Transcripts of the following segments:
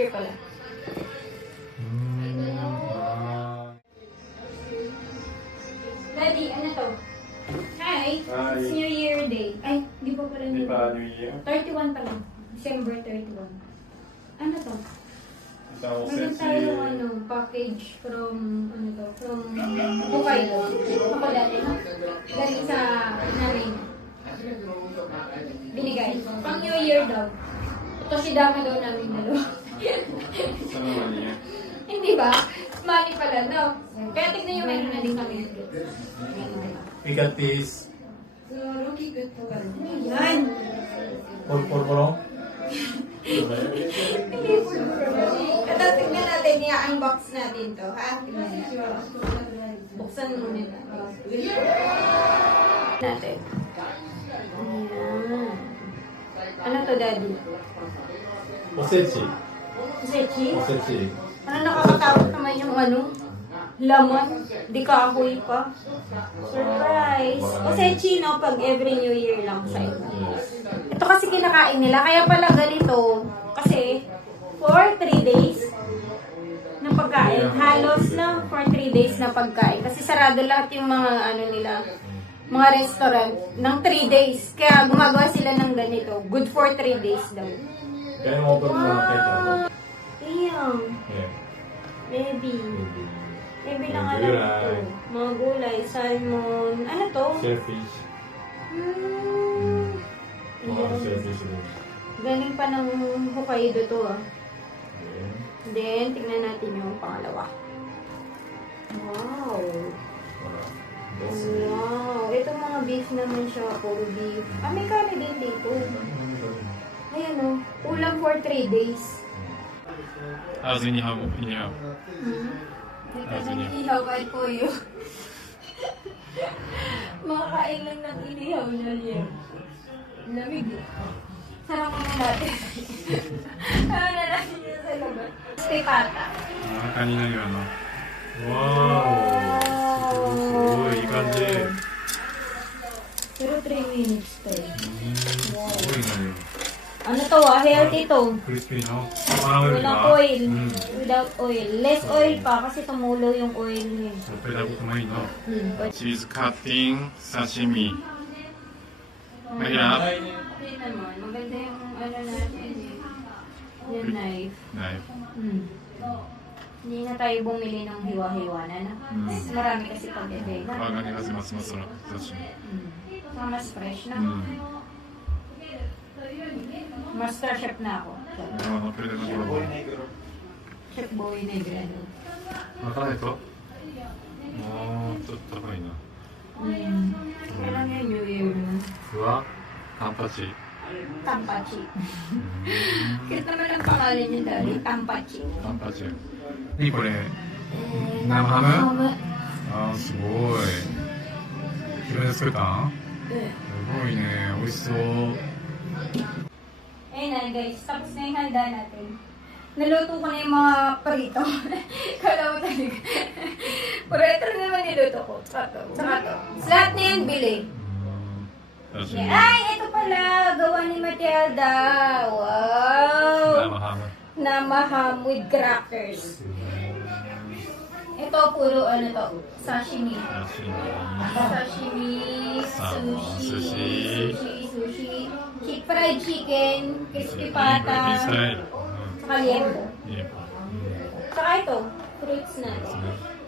year pala. Daddy, ano to? Hi! Hi. It's New Year Day. Ay, di pa pala Di New pa Year. New Year? 31 pala. December 31. Ano to? Isang Meron sexy. tayo package from, from Hokkaido. Ako dati, no? Galing sa namin. Binigay. Pang New Year daw. Ito si Dama daw namin dalawa. Saan naman yun? Hindi ba? Money pala, no? Kaya tignan nyo, meron na din kami. We got this. Ano yan? Porporong? Hindi po. Ito, tignan natin, i-unbox natin to, ha? Tignan nyo. Buksan muna natin. Ayan. Ano to, Daddy? Osechi. Sechi? Osechi. Ano nakakatakot naman yung laman? Di kahoy pa. Surprise! Osechi, no? Pag every New Year lang sa ito. Ito kasi kinakain nila. Kaya pala ganito. Kasi, for 3 days na pagkain. Halos na for 3 days na pagkain. Kasi sarado lahat yung mga nila, mga restaurant ng 3 days. Kaya gumagawa sila ng ganito. Good for 3 days daw. Kaya mo ba Iyang. Baby. Baby lang alam ito. Mga gulay, salmon. Ano to? Shellfish. Ayan. Shellfish rin. Galing pa ng Hokkaido to ah. Then, tingnan natin yung pangalawa. Wow. Wow. Ito mga beef naman siya. Puro beef. Ah, may kami din dito. Ayan o. Ulam for 3 days. As in how? Inihaw kahit po yun. Makakain lang ng inihaw na niya. Lamig eh. Sarap mo natin. Ano na natin yun sa labas? Stay pata. kanina yun, ano? Wow! Sugoi,いい感じ。 Pero 3 minutes to eh. すごいね。 Ano to ah? Healthy to. Crispy, no? Parang Walang oil. Without oil. Less oil pa kasi tumulo yung oil niya. 食べたことないな。 But, チーズカッティング、刺身。Mahirap. Hindi naman. Maganda yung natin. Yung knife. Knife. Hindi na tayo bumili ng hiwa-hiwa na. Marami kasi pag-ebay. 皮がね、始ますますの刺身。 Saka mas fresh na. うん。 Master chef na ako. プレゼントコロボ。 Chef Boy Negrano. またねと。ちょっと高いな。 Kailan yung New Year na? ふわ、カンパチ。 Tampachi. Cute naman ang pangalan niya dali. Tampachi. カンパチ。何これ？生ハム？あー、すごい。自分で作ったん？すごいね、美味しそう。 Ayun na guys, tapos na yung handa natin. Naluto ko na yung mga parito. Kala mo talaga. Pero ito na naman niluto ko. Tsaka to. Lahat na yan bili. Ay, ito pala. Gawa ni Matilda. Wow. 生ハム。 Namaham with crackers. Ito puro sashimi. Sashimi, sushi, fried chicken, crispy pata, saka liempo. Saka ito, fruits na.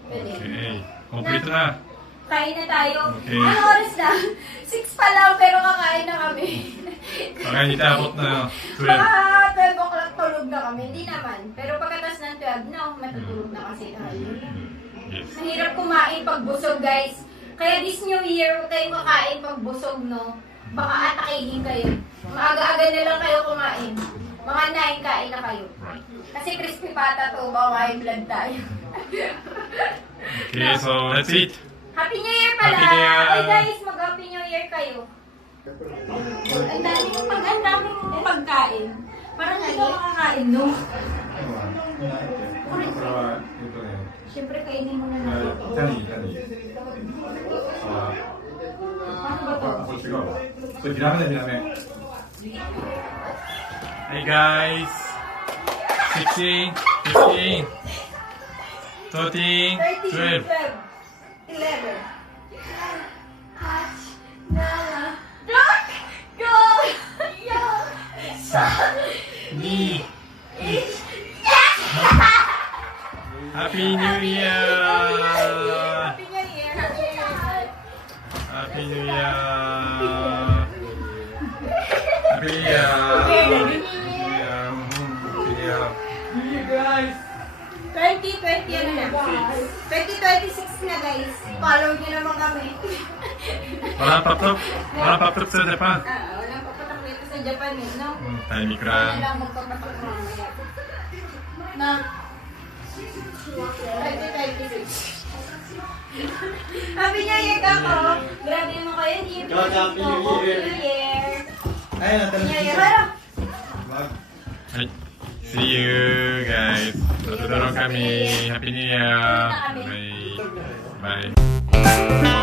Pwede. Okay. Complete na. Kain na tayo. Okay. Ano oras na? 6 pa lang pero kakain na kami. Baka hindi tapos na 12. Baka 12 o'clock tulog na kami. Hindi naman. Pero pagkatas ng 12 na, matutulog na kasi tayo. Yes. Mahirap kumain pag busog, guys. Kaya this New Year, huwag kayong makain pag busog, no? Baka atakihin kayo. Maaga-aga na lang kayo kumain. Mga 9 kain na kayo. Kasi crispy pata to, baka may blood tayo. Okay, so let's eat. Happy New Year pala! Happy New Year! Ay guys, mag-Happy New Year kayo. Ang daming pagkain. Parang hindi ka makakain, no? Siyempre, kainin mo na natin ito. Paano ba ito? Hey guys! 16, 15, 13, 12. 11. Happy New Year! Happy New Year! Happy New Year! Happy New Year! Happy New Year! Happy New Year! guys! 2020 ano na? 2026 na guys. Follow nyo naman kami. Walang paptok sa Japan. Walang papatak dito sa Japan eh, no? Timing Kaya lang. lang magpapatak mamaya. Na 2026. Happy New Year kako! Grabe naman kayo. Happy New Year. New Year! Ayun, New Year! Hara! Hi. See you guys. Tutulong kami. Happy New Year. Bye. Bye.